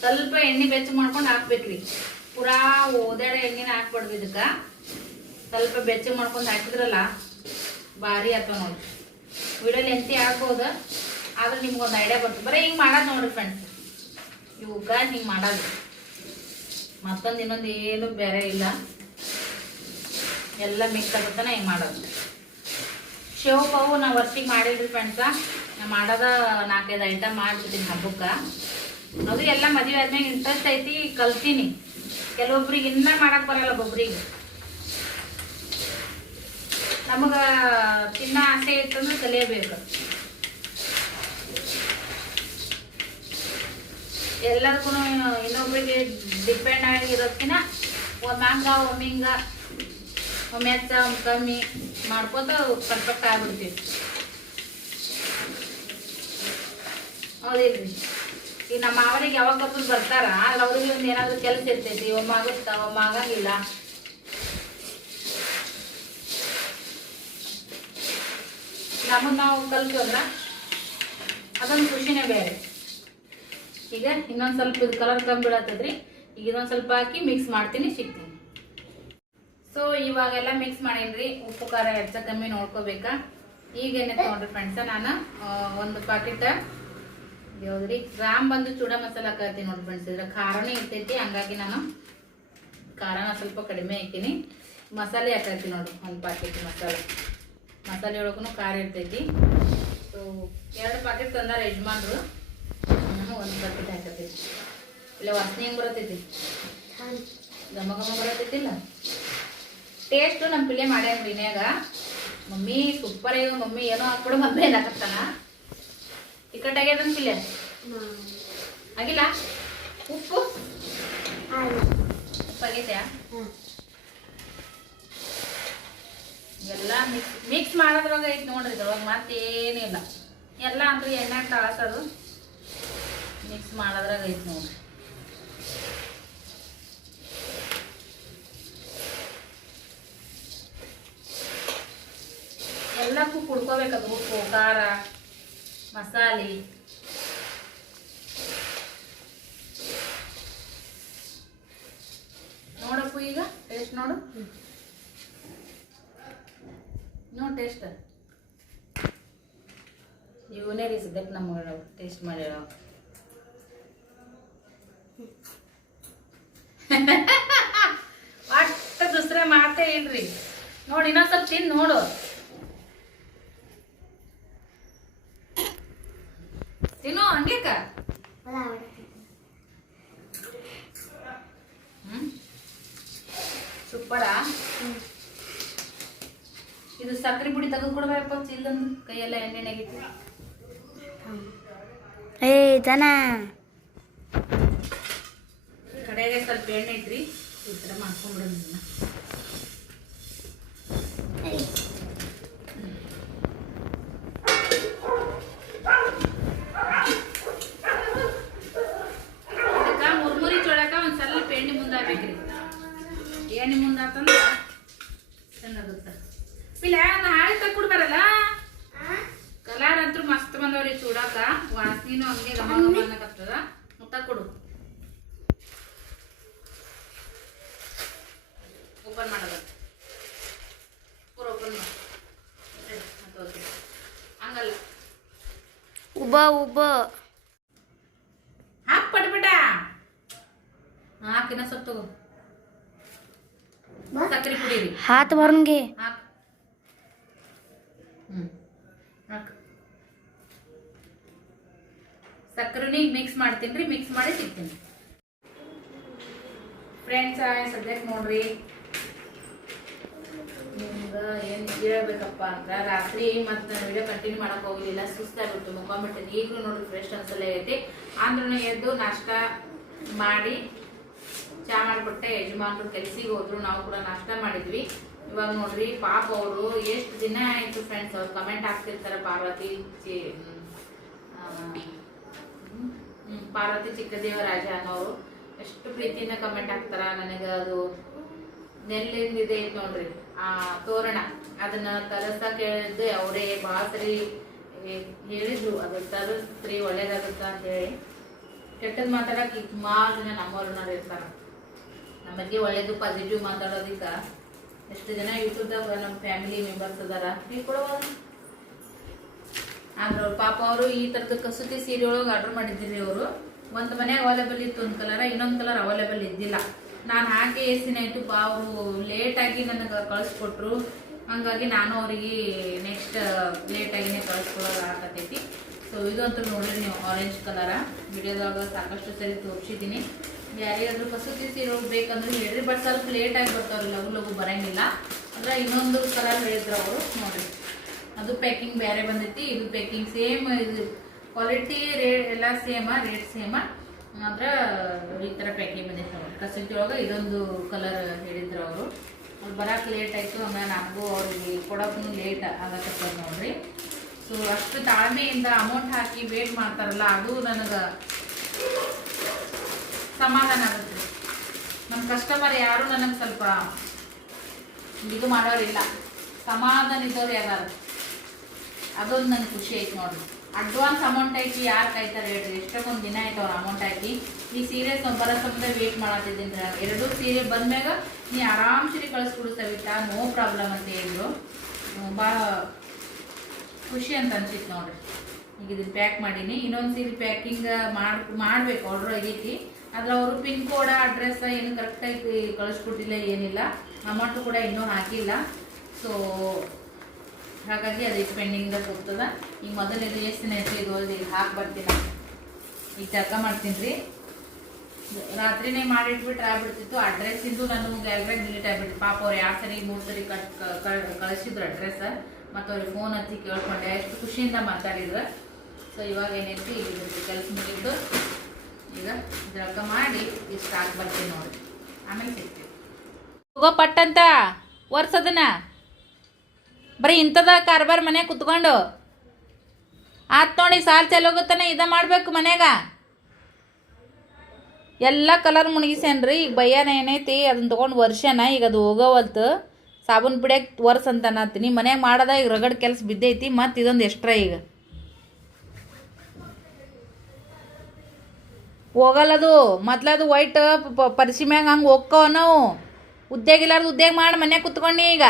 ಸ್ವಲ್ಪ ಎಣ್ಣೆ ಬೆಚ್ಚ ಮಾಡ್ಕೊಂಡು ಹಾಕ್ಬೇಕ್ರಿ. ಪುರಾ ಓದಾಡ ಎಣ್ಣೆನ ಹಾಕ್ಬಾರ್ದು ಇದಕ್ಕ. ಸ್ವಲ್ಪ ಬೆಚ್ಚ ಮಾಡ್ಕೊಂಡು ಹಾಕಿದ್ರಲ್ಲ, ಭಾರಿ ಆತ ನೋಡ್ರಿ. ವಿಡಿಯೋಲಿ ಎಂತಿ ಆಗ್ಬೋದು, ಆದ್ರೆ ನಿಮ್ಗೊಂದು ಐಡಿಯಾ ಬರ್ತದೆ. ಬರೀ ಹಿಂಗೆ ಮಾಡೋದು ನೋಡ್ರಿ ಫ್ರೆಂಡ್ಸ್ ಇವಕ್ಕ ಹಿಂಗೆ ಮಾಡೋದು ಮತ್ತೊಂದು ಇನ್ನೊಂದು ಏನು ಬೇರೆ ಇಲ್ಲ. ಎಲ್ಲ ಮಿಕ್ಸ್ ಆಗುತ್ತಾನೆ ಹಿಂಗೆ ಮಾಡೋದು. ಶೇವ್ ಪಾವು ನಾವು ವರ್ಷಿಗೆ ಮಾಡಿದ್ರಿ ಫ್ರೆಂಡ್ಸ ನಾ ಮಾಡೋದ ನಾಲ್ಕೈದು ಐಟಮ್ ಮಾಡ್ಬಿಡ್ತೀನಿ ಹಬ್ಬಕ್ಕೆ. ಅದು ಎಲ್ಲ ಮದುವೆ ಆದ್ಮೇಲೆ ಇಂಟ್ರೆಸ್ಟ್ ಐತಿ, ಕಲ್ತೀನಿ. ಕೆಲವೊಬ್ರಿಗೆ ಇನ್ನ ಮಾಡಕ್ ಬರಲ್ಲ ಒಬ್ಬೊಬ್ರಿಗೆ ನಮಗ ತಿನ್ನ ಆಸೆ ಇತ್ತಂದ್ರೆ ಕಲಿಯಬೇಕು. ಎಲ್ಲದಕ್ಕೂ ಇನ್ನೊಬ್ರಿಗೆ ಡಿಪೆಂಡ್ ಆಗಿರೋದ್ಕಿನ ಒಮ್ಮೆ ಹಂಗ, ಒಮ್ಮೆ ಹೆಚ್ಚ ಒಮ್ಮೆ ಕಮ್ಮಿ ಮಾಡ್ಕೋತ ಪರ್ಫೆಕ್ಟ್ ಆಗ್ಬಿಡ್ತೀವಿ. ಹೌದಿಲ್ರಿ? ಈಗ ನಮ್ಮ ಮಾವನಿಗೆ ಯಾವಾಗ ಕಪ್ಪಲ್ ಬರ್ತಾರ ಅಲ್ಲಿ ಅವ್ರಿಗೆ ಒಂದು ಏನಾದರೂ ಕೆಲಸ ಇರ್ತೈತಿ, ಒಮ್ಮೆ ಆಗುತ್ತಾ, ಒಮ್ಮೆ ಆಗಂಗಿಲ್ಲ. ನಮಗೆ ನಾವು ಕಲ್ತಂದ್ರ ಅದೊಂದು ಖುಷಿನೇ ಬೇರೆ. ಈಗ ಇನ್ನೊಂದು ಸ್ವಲ್ಪ ಇದು ಕಲರ್ ಕಮ್ಮಿ ಬಿಡತ್ತದ್ರಿ ಈಗ ಇನ್ನೊಂದು ಸ್ವಲ್ಪ ಹಾಕಿ ಮಿಕ್ಸ್ ಮಾಡ್ತೀನಿ, ಸಿಗ್ತೀನಿ. ಸೊ ಇವಾಗೆಲ್ಲ ಮಿಕ್ಸ್ ಮಾಡೇನ್ರಿ. ಉಪ್ಪು, ಖಾರ, ಹೆಚ್ಚ ಕಮ್ಮಿ ನೋಡ್ಕೋಬೇಕಾ? ಈಗ ಏನೈತೆ ನೋಡ್ರಿ ಫ್ರೆಂಡ್ಸ ನಾನು ಒಂದು ಪಾಕೆಟ್ ಯಾವ್ದ್ರಿ? ಗ್ರಾಮ್ ಬಂದು ಚೂಡ ಮಸಾಲ ಹಾಕತ್ತೀನಿ ನೋಡ್ರಿ ಫ್ರೆಂಡ್ಸ್ ಇದ್ರ ಖಾರನೇ ಇರ್ತೈತಿ, ಹಂಗಾಗಿ ನಾನು ಖಾರನ ಸ್ವಲ್ಪ ಕಡಿಮೆ ಹಾಕಿನಿ. ಮಸಾಲೆ ಹಾಕತ್ತೀನಿ ನೋಡ್ರಿ, ಒಂದು ಪಾಕೆಟ್ ಮಸಾಲೆ. ಮಸಾಲೆ ಒಳಗೂ ಖಾರ ಇರ್ತೈತಿ. ಸೊ ಎರಡು ಪಾಕೆಟ್ ತಂದಾರ ಯಜಮಾನ್ರು. ಒಂದು ಬಟ್ಟೆ ಹಾಕತೈತಿ ಇಲ್ಲ ವಾಸನೆ ಹೆಂಗೆ ಬರತೈತಿ ಘಮ ಘಮ ಬರತೈತಿಲ್ಲ ಟೇಸ್ಟು ನಮ್ಮ ಪಿಲ್ಲೆ ಮಾಡ್ಯಾನ ವಿನ್ಯಾಗ ಮಮ್ಮಿ ಸೂಪರ್ ಆಗಿ ಮಮ್ಮಿ ಏನೋ ಹಾಕ್ಬಿಡು ಮಮ್ಮಿ ಏನು ಹಾಕತ್ತಾನ ಟಿಕಟ್ ಆಗ್ಯದ ಪಿಲ್ಲೆ ಆಗಿಲ್ಲ? ಉಪ್ಪು? ಉಪ್ಪು ಆಗೈತ್ಯಾ ಎಲ್ಲ ಮಿಕ್ಸ್ ಮಿಕ್ಸ್ ಮಾಡೋದ್ರಾಗ ಐತಿ ನೋಡ್ರಿ ಇದ್ರೊಳಗೆ ಮತ್ತೇನಿಲ್ಲ. ಎಲ್ಲ ಅಂದ್ರೆ ಎಣ್ಣೆ ಕಳಸೋದು ಮಿಕ್ಸ್ ಮಾಡೋದ್ರಾಗ ಐತೆ ನೋಡಿರಿ. ಎಲ್ಲಕ್ಕೂ ಕುಡ್ಕೋಬೇಕದು ಉಪ್ಪು, ಖಾರ, ಮಸಾಲೆ. ನೋಡಪ್ಪು ಈಗ ಟೇಸ್ಟ್ ನೋಡು. ನೋಡು ಟೇಸ್ಟ್ ಇವನೇ ರೀ ಸದ್ಯಕ್ಕೆ ನಮ್ಮ ಟೇಸ್ಟ್ ಮಾಡಿರೋ ಒಟ್ಟ ದುಸ್ರೆ ಮಾಡ್ತೇ ಇಲ್ರಿ. ನೋಡಿ ಇನ್ನೊಂದ್ ಸ್ವಲ್ಪ ತಿಂದು ನೋಡು. ತಿನ್ನು ಹಂಗೇಕ ಹ್ಮ್? ಸೂಪರಾ? ಇದು ಸಕ್ಕರೆ ಪುಡಿ ತೆಗೆದು ಕೊಡ್ಬೇಕಪ್ಪ ಚಿಲ್ಲಂದು ಕೈಯೆಲ್ಲ ಎಣ್ಣೆ ಆಗಿತ್ತು ಏ ಜನ ಕಡೆಗೆ ಸ್ವಲ್ಪ ಎಣ್ಣೆ ಐತ್ರಿ ಈ ಥರ ಮಾಡ್ಕೊಂಡ್ಬಿಡೋಣ ಇದನ್ನ. ಇದಕ್ಕ ಮುರ್ಮುರಿ ಚೊಳಕ ಒಂದ್ ಸ್ವಲ್ಪ ಎಣ್ಣೆ ಮುಂದೆ ಹಾಕ್ಬೇಕ್ರಿ ಎಣ್ಣೆ ಮುಂದೆ ಹಾಕಂದ್ರ ಚೆನ್ನಾಗುತ್ತೆ ಇಲ್ಲ ನಾ ಹಾಳಿ ತಕ್ಕೊಡ್ಬಾರಲ್ಲ ಕಲರ್ ಅಂತೂ ಮಸ್ತ್ ಬಂದವ್ರಿ ಚೂಡಾಕ ವಾಸನಿನೂ ಹಂಗೆ ಗಮ ಗಮ ಅನ್ನಕತ್ತದ ಮುಟ್ಟ ಕೊಡು ಓಪನ್ ಮಾಡೋದು ಪೂರ ಓಪನ್ ಮಾಡು ಸರಿ, ಮತ್ತೆ ಓಕೆ. ಹಂಗಲ್ಲ ಉಬ್ಬ ಹಾಕ್ ಪಟ್ಬಿಟ. ಹಾಕಿನ ಸ್ವಲ್ಪ ತಗೋ. ಸಕ್ಕರೆ ಪುಡಿ ರೀ ಹಾತ್ ಬರ್ನ್ಗೆ ಹಾಕ್. ಸಕ್ಕರೆನಿ ಮಿಕ್ಸ್ ಮಾಡ್ತೀನಿ ರೀ ಮಿಕ್ಸ್ ಮಾಡಿ ಸಿಗ್ತೀನಿ. ಫ್ರೆಂಡ್ಸ್ ಸದ್ಯಕ್ಕೆ ನೋಡ್ರಿ. ನಿಮ್ಗೆ ಏನು ಹೇಳ್ಬೇಕಪ್ಪ ಅಂದ್ರೆ ರಾತ್ರಿ ಮತ್ತೆ ವಿಡಿಯೋ ಕಂಟಿನ್ಯೂ ಮಾಡಕ್ ಹೋಗ್ಲಿಲ್ಲ ಸುಸ್ತಾಗ್ಬಿಟ್ಟು ಮುಖಂಬಿಟ್ಟಿನಿ ಈಗಲೂ ನೋಡ್ರಿ ಫ್ರೆಶ್ ಅನ್ಸಲೇ ಐತಿ. ಆಂದ್ರೂ ಎದ್ದು ನಾಷ್ಟ ಮಾಡಿ ಚಾ ಮಾಡ್ಬಿಟ್ಟೆ ಯಜಮಾನ್ರು ಕೆಲ್ಸಿಗೆ ಹೋದ್ರು ನಾವು ಕೂಡ ನಾಷ್ಟ ಮಾಡಿದ್ವಿ. ಇವಾಗ ನೋಡ್ರಿ ಪಾಪ ಅವರು ಎಷ್ಟು ದಿನ ಆಯ್ತು ಫ್ರೆಂಡ್ಸ್ ಅವ್ರು ಕಮೆಂಟ್ ಹಾಕ್ತಿರ್ತಾರೆ ಪಾರ್ವತಿ ಹ್ಮ್, ಪಾರ್ವತಿ ಚಿಕ್ಕದೇವರಾಜ ಅನ್ನೋರು. ಎಷ್ಟು ಪ್ರೀತಿಯಿಂದ ಕಮೆಂಟ್ ಹಾಕ್ತಾರ ನನಗೆ ಅದು ನೆಲ್ಲಿಂದ ಇದೆ ನೋಡ್ರಿ. ಆ ತೋರಣ. ಅದನ್ನ ತರಸ ಕೇಳಿದ್ದು ಅವರೇ ಭಾಳ ಸರಿ ಹೇ- ಹೇಳಿದ್ರು. ಅದು ತರಿಸ್ರಿ ಒಳ್ಳೇದಾಗುತ್ತ ಅಂತ ಹೇಳಿ. ಕೆಟ್ಟದ್ ಮಾತಾಡಕ್ ಈ ಸುಮಾರು ಜನ ನಮ್ಮವ್ರನ್ನ ಇರ್ತಾರ. ನಮ್ಮ ಒಳ್ಳೇದು ಪಾಸಿಟಿವ್ ಮಾತಾಡೋದಿಕ್ಕ. ಎಷ್ಟು ಜನ ಯೂಟ್ಯೂಬ್ದಾಗ ನಮ್ಮ ಫ್ಯಾಮಿಲಿ ಮೆಂಬರ್ಸ್ ಅದಾರ. ತಿಳ್ಕೊಳೋದು ಆದ್ರೆ ಅವ್ರ ಪಾಪ ಅವರು ಈ ತರದ ಕಸೂತಿ ಸೀರೆ ಒಳಗೆ ಆರ್ಡರ್ ಮಾಡಿದ್ರಿ ಅವರು ಒಂದು ಮನೆ ಅವೈಲೇಬಲ್ ಇತ್ತು ಒಂದು ಕಲರ್ ಇನ್ನೊಂದು ಕಲರ್ ಅವೈಲೇಬಲ್ ಇದ್ದಿಲ್ಲ. ನಾನು ಹಾಕಿ ಎಷ್ಟು ದಿನ ಅವರು ಲೇಟಾಗಿ ನನಗೆ ಕಳಿಸ್ಕೊಟ್ರು. ಹಂಗಾಗಿ ನಾನು ಅವರಿಗೆ ನೆಕ್ಸ್ಟ್ ಲೇಟಾಗಿನೇ ಕಳಿಸ್ಕೊಡೋದು ಆಗತೈತಿ. ಸೊ ಇದಂತೂ ನೋಡ್ರಿ ನೀವು ಆರೆಂಜ್ ಕಲರ ವಿಡಿಯೋದಾಗ ಸಾಕಷ್ಟು ಸರಿ ತೋರಿಸಿದ್ದೀನಿ ಯಾರಿಗಾದ್ರೂ ಕಸೂತಿ ಸೀರೆ ಬೇಕಂದ್ರೆ ಹೇಳ್ರಿ ಬಟ್ ಸ್ವಲ್ಪ ಲೇಟಾಗಿ ಬರ್ತಾವ್ರಿ ಲಘು ಲಘು ಬರೋಂಗಿಲ್ಲ. ಅಂದ್ರೆ ಇನ್ನೊಂದು ಕಲರ್ ಹೇಳಿದ್ರು ಅವರು, ನೋಡಿರಿ. ಅದು ಪ್ಯಾಕಿಂಗ್ ಬೇರೆ ಬಂದೈತಿ, ಇದು ಪ್ಯಾಕಿಂಗ್ ಸೇಮ್ ಇದು ಕ್ವಾಲಿಟಿ ರೇಟ್ ಎಲ್ಲ ಸೇಮ ರೇಟ್ ಸೇಮ ಆದ್ರೆ ಈ ಥರ ಪ್ಯಾಕಿಂಗ್ ಬಂದೈತೆ ನೋಡ್ರಿ ಕಸೂತಿ ಒಳಗೆ ಇದೊಂದು ಕಲರ್ ಹೇಳಿದ್ರು ಅವರು. ಅವ್ರು ಬರಕ್ಕೆ ಲೇಟ್ ಆಯಿತು, ಆಮೇಲೆ ನಮಗೂ ಅವ್ರಿಗೆ ಕೊಡೋಕ್ಕೂ ಲೇಟ್ ಆಗತ್ತೆ ನೋಡ್ರಿ. ಸೊ ಅಷ್ಟು ತಾಳ್ಮೆಯಿಂದ ಅಮೌಂಟ್ ಹಾಕಿ ವೇಟ್ ಮಾಡ್ತಾರಲ್ಲ, ಅದು ನನಗೆ ಸಮಾಧಾನ ಆಗುತ್ತೆ. ನಮ್ಮ ಕಸ್ಟಮರ್ ಯಾರು ನನಗೆ ಸ್ವಲ್ಪ ಇದು ಮಾಡೋರಿಲ್ಲ. ಸಮಾಧಾನ ಇದ್ದವ್ರು ಯಾರು? ಅದೊಂದು ನನಗೆ ಖುಷಿ ಐತೆ ನೋಡ್ರಿ. ಅಡ್ವಾನ್ಸ್ ಅಮೌಂಟ್ ಹಾಕಿ ಯಾರು ಕಾಯ್ತಾರೆ ಹೇಳ್ರಿ? ಎಷ್ಟೊಂದು ದಿನ ಆಯ್ತು ಅವ್ರ ಅಮೌಂಟ್ ಹಾಕಿ? ಈ ಸೀರೆ ಸ್ವಲ್ಪ ಬರೋ ಸಂಬಂಧ ವೇಟ್ ಮಾಡತ್ತಿದ್ದೀನಿ ಎರಡೂ ಸೀರೆ ಬಂದ್ಮ್ಯಾಗ ನೀ ಆರಾಮ್ ಸೀರೆ ಕಳಿಸ್ಕೊಡು ಸವಿತಾ, ನೋ ಪ್ರಾಬ್ಲಮ್ ಅಂತ ಹೇಳಿದ್ರು. ಭಾಳ ಖುಷಿ ಅಂತ ಅನ್ಸಿತ್ತು ನೋಡ್ರಿ. ಈಗ ಇದನ್ನ ಪ್ಯಾಕ್ ಮಾಡೀನಿ. ಇನ್ನೊಂದು ಸೀರೆ ಪ್ಯಾಕಿಂಗ್ ಮಾಡಿ, ಮಾಡ್ಬೇಕು ಆರ್ಡರ್ ಆಗೈತಿ. ಆದ್ರೆ ಅವರು ಪಿನ್ ಕೋಡ ಅಡ್ರೆಸ್ ಏನು ಕರೆಕ್ಟಾಗಿ ಕಳಿಸ್ಕೊಟ್ಟಿಲ್ಲ, ಏನಿಲ್ಲ. ಅಮೌಂಟ್ ಕೂಡ ಇನ್ನೂ ಹಾಕಿಲ್ಲ. ಸೊ ಹಾಗಾಗಿ ಅದು ಪೆಂಡಿಂಗ್ದಾಗ ಹೋಗ್ತದ. ಈಗ ಮೊದಲು ಇದು ಎಷ್ಟು ದಿನ ಐತಿ ಇದು ಈಗ ಹಾಕಿ ಬರ್ತೀನಿ. ಈಗ ಜಗ್ಗ ಮಾಡ್ತೀನಿ ರೀ. ರಾತ್ರಿನೇ ಮಾಡಿಟ್ಬಿಟ್ರೆ ಆಗ್ಬಿಡ್ತಿತ್ತು. ಅಡ್ರೆಸ್ ಇದ್ದು ನಾನು ಗ್ಯಾಲ್ರಾಗ ಡಿಲೀಟ್ ಆಗಿಬಿಟ್ಟು ಪಾಪ ಅವ್ರು ಯಾವ ಸರಿ ಮೂರು ಸರಿ ಕಟ್ ಕಳಿಸಿದ್ರು ಅಡ್ರೆಸ್. ಮತ್ತು ಅವ್ರಿಗೆ ಫೋನ್ ಹಚ್ಚಿ ಕೇಳ್ಕೊಂಡೆ. ಎಷ್ಟು ಖುಷಿಯಿಂದ ಮಾತಾಡಿದ್ರು. ಸೊ ಇವಾಗ ಏನೈತಿ ಈಗ ಕೆಲಸ ಮುಗಿದ್ದು ಈಗ ಜಳಕ ಮಾಡಿ ಇಷ್ಟು ಹಾಕಿ ಬರ್ತೀನಿ ನೋಡಿ. ಆಮೇಲೆ ಸಿಗ್ತೀವಿ ಹೋಗೋ ಪಟ್ಟಂತ? ಒರ್ಸದನ ಬರೀ ಇಂಥದ ಕಾರ್ಬಾರ್ ಮನ್ಯಾಗ ಕುತ್ಕೊಂಡು. ಆತ್ ನೋಡಿ ಸಾಲ್ ಚಲೋಗುತ್ತಾನೆ, ಇದ ಮಾಡ್ಬೇಕು ಮನ್ಯಾಗ. ಎಲ್ಲ ಕಲರ್ ಮುಣಗಿಸ್ಯಾನ್ರಿ, ಈಗ ಬಯ್ಯನ ಏನೈತಿ ಅದನ್ನ ತೊಗೊಂಡು ವರ್ಷನ, ಈಗ ಅದು ಹೋಗೋವಲ್ತು. ಸಾಬೂನು ಬಿಡ್ಯಾಕ ವರ್ಸ್ ಅಂತ ಅನ್ನತ್ತೀನಿ, ಮನ್ಯಾಗ ಮಾಡದ, ಈಗ ರಗಡ್ ಕೆಲಸ ಬಿದ್ದೈತಿ, ಮತ್ತು ಇದೊಂದು ಎಕ್ಸ್ಟ್ರಾ ಈಗ. ಹೋಗಲ್ಲದು ಮೊದ್ಲದು ವೈಟ್ ಪರಿಸಿ ಮ್ಯಾಗ ಹಂಗೆ ಹೋಗ್ಕವ ನಾವು. ಉದ್ಯೋಗ ಇಲ್ಲಾರ್ದು ಉದ್ಯೋಗ ಮಾಡಿ ಮನ್ಯಾಗ ಕುತ್ಕೊಂಡು ಈಗ.